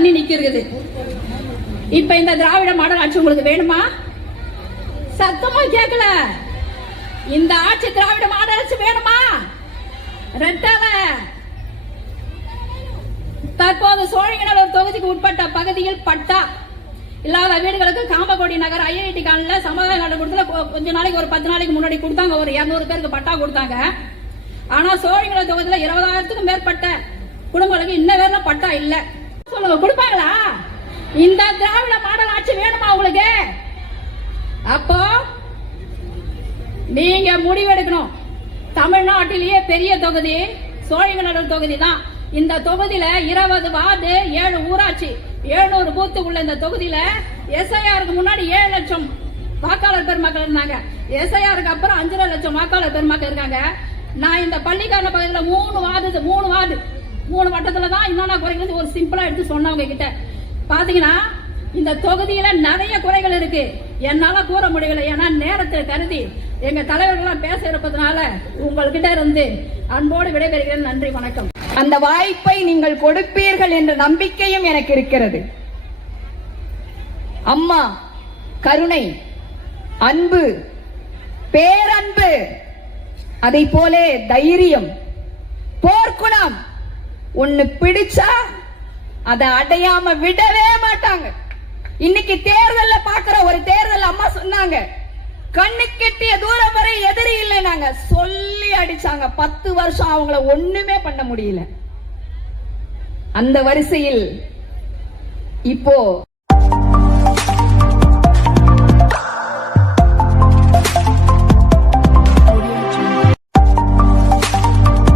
தண்ணி நிக்கிறது. இப்ப இந்த திராவிட மாடல் ஆட்சி உங்களுக்கு வேணுமா? சத்தமா கேட்கல. இந்த ஆட்சி திராவிட மாடல் ஆட்சி வேணுமா? ரெட்டல. தற்போது சோழிங்கநல்லூர் தொகுதிக்கு உட்பட்ட பகுதியில் பட்டா இல்லாத வீடுகளுக்கு காமகோடி நகர் ஐஐடி காலனில சமுதாய நலக்கூடத்துல கொஞ்ச நாளைக்கு ஒரு 10 நாளைக்கு முன்னாடி கொடுத்தாங்க. ஒரு 200 பேருக்கு பட்டா கொடுத்தாங்க. ஆனா சோழிங்கநல்லூர் தொகுதியில 20,000க்கும் மேற்பட்ட குடும்பங்களுக்கு இன்ன வேற பட்டா இல்ல. சொல்லுங்க, கொடுப்பாங்களா? இந்த திராவிட மாடல் ஆட்சி வேணுமா உங்களுக்கு? அப்போ நீங்க முடிவெடுக்கணும். தமிழ்நாட்டிலேயே பெரிய தொகுதி சோழிங்கநல்லூர் தொகுதி தான். இந்த தொகுதியில 20 வார்டு 7 ஊராட்சி 700 பூத்துக்குள்ள இந்த தொகுதியில எஸ்ஐஆருக்கு முன்னாடி 7 லட்சம் வாக்காளர் பெருமக்கள் இருந்தாங்க. எஸ்ஐஆருக்கு அப்புறம் 5 லட்சம் வாக்காளர் பெருமக்கள் இருக்காங்க. நான் இந்த பள்ளிக்கான பகுதியில் 3 வட்டத்துல தான் என்னென்ன குறைகள் ஒரு சிம்பிளா எடுத்து சொன்னவங்க கிட்ட பாத்தீங்கன்னா இந்த தொகுதியில நிறைய குறைகள் இருக்கு. என்னால கூற முடியல. ஏன்னா நேரத்தை கருதி எங்க தலைவர்கள் பேச இருப்பதனால உங்கள்கிட்ட இருந்து அன்போடு விடைபெறுகிறேன். நன்றி, வணக்கம். அந்த வாய்ப்பை நீங்கள் கொடுப்பீர்கள் என்ற நம்பிக்கையும் எனக்கு இருக்கிறது. அம்மா கருணை, அன்பு, பேரன்பு, அதை போலே தைரியம், போர்க்குணம் ஒன்னு பிடிச்சா அதை அடையாம விடவே மாட்டாங்க. இன்னைக்கு தேர்தல்ல பாக்குற ஒரு தேர்தல் அம்மா சொன்னாங்க, கண்ணு கெட்டிய தூரம் வரை எதிரி இல்லை நாங்க சொல்லி அடிச்சாங்க. 10 வருஷம் அவங்கள ஒண்ணுமே பண்ண முடியல. அந்த வரிசையில் இப்போ